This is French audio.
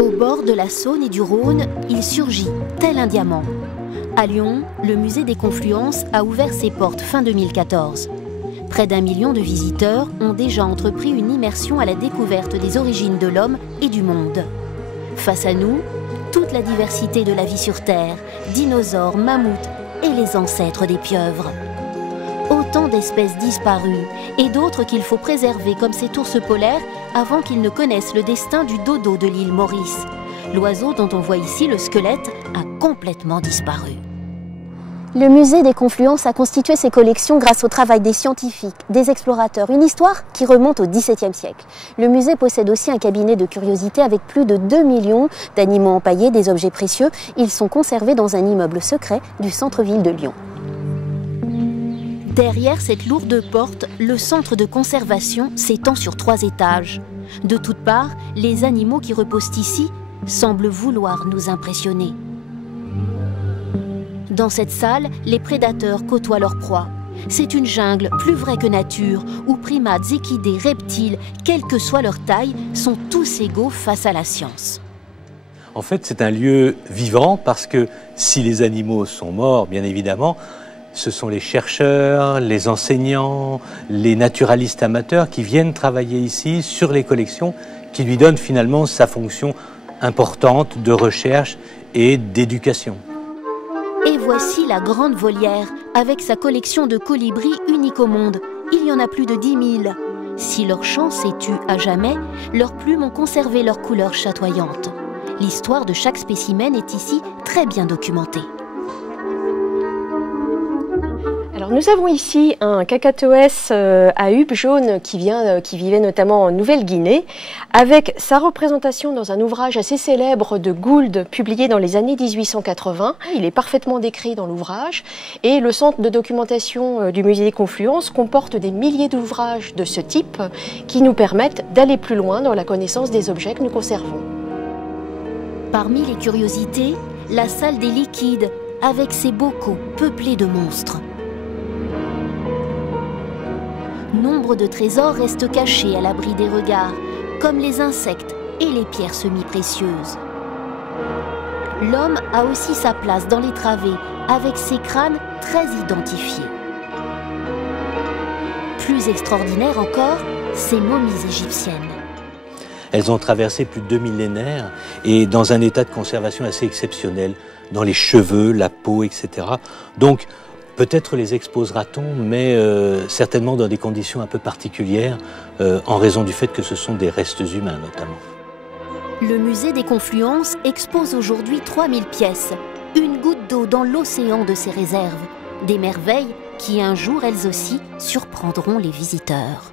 Au bord de la Saône et du Rhône, il surgit, tel un diamant. À Lyon, le musée des Confluences a ouvert ses portes fin 2014. Près d'1 million de visiteurs ont déjà entrepris une immersion à la découverte des origines de l'homme et du monde. Face à nous, toute la diversité de la vie sur Terre, dinosaures, mammouths et les ancêtres des pieuvres. Autant d'espèces disparues et d'autres qu'il faut préserver comme cet ours polaire avant qu'il ne connaisse le destin du dodo de l'île Maurice. L'oiseau dont on voit ici le squelette a complètement disparu. Le musée des Confluences a constitué ses collections grâce au travail des scientifiques, des explorateurs, une histoire qui remonte au XVIIe siècle. Le musée possède aussi un cabinet de curiosités avec plus de 2 millions d'animaux empaillés, des objets précieux. Ils sont conservés dans un immeuble secret du centre-ville de Lyon. Derrière cette lourde porte, le centre de conservation s'étend sur 3 étages. De toutes parts, les animaux qui reposent ici semblent vouloir nous impressionner. Dans cette salle, les prédateurs côtoient leur proie. C'est une jungle plus vraie que nature, où primates, équidés, reptiles, quelle que soit leur taille, sont tous égaux face à la science. En fait, c'est un lieu vivant parce que si les animaux sont morts, bien évidemment, ce sont les chercheurs, les enseignants, les naturalistes amateurs qui viennent travailler ici sur les collections, qui lui donnent finalement sa fonction importante de recherche et d'éducation. Et voici la grande volière, avec sa collection de colibris unique au monde. Il y en a plus de 10 000. Si leur chant s'est tu à jamais, leurs plumes ont conservé leur couleur chatoyante. L'histoire de chaque spécimen est ici très bien documentée. Alors nous avons ici un Cacatoès à hubes jaunes qui vivait notamment en Nouvelle-Guinée, avec sa représentation dans un ouvrage assez célèbre de Gould, publié dans les années 1880. Il est parfaitement décrit dans l'ouvrage, et le centre de documentation du musée des Confluences comporte des milliers d'ouvrages de ce type qui nous permettent d'aller plus loin dans la connaissance des objets que nous conservons. Parmi les curiosités, la salle des liquides, avec ses bocaux peuplés de monstres. Nombre de trésors restent cachés à l'abri des regards, comme les insectes et les pierres semi-précieuses. L'homme a aussi sa place dans les travées, avec ses crânes très identifiés. Plus extraordinaire encore, ces momies égyptiennes. Elles ont traversé plus de 2 millénaires et dans un état de conservation assez exceptionnel, dans les cheveux, la peau, etc. Donc, peut-être les exposera-t-on, mais certainement dans des conditions un peu particulières, en raison du fait que ce sont des restes humains notamment. Le musée des Confluences expose aujourd'hui 3000 pièces, une goutte d'eau dans l'océan de ses réserves. Des merveilles qui un jour, elles aussi, surprendront les visiteurs.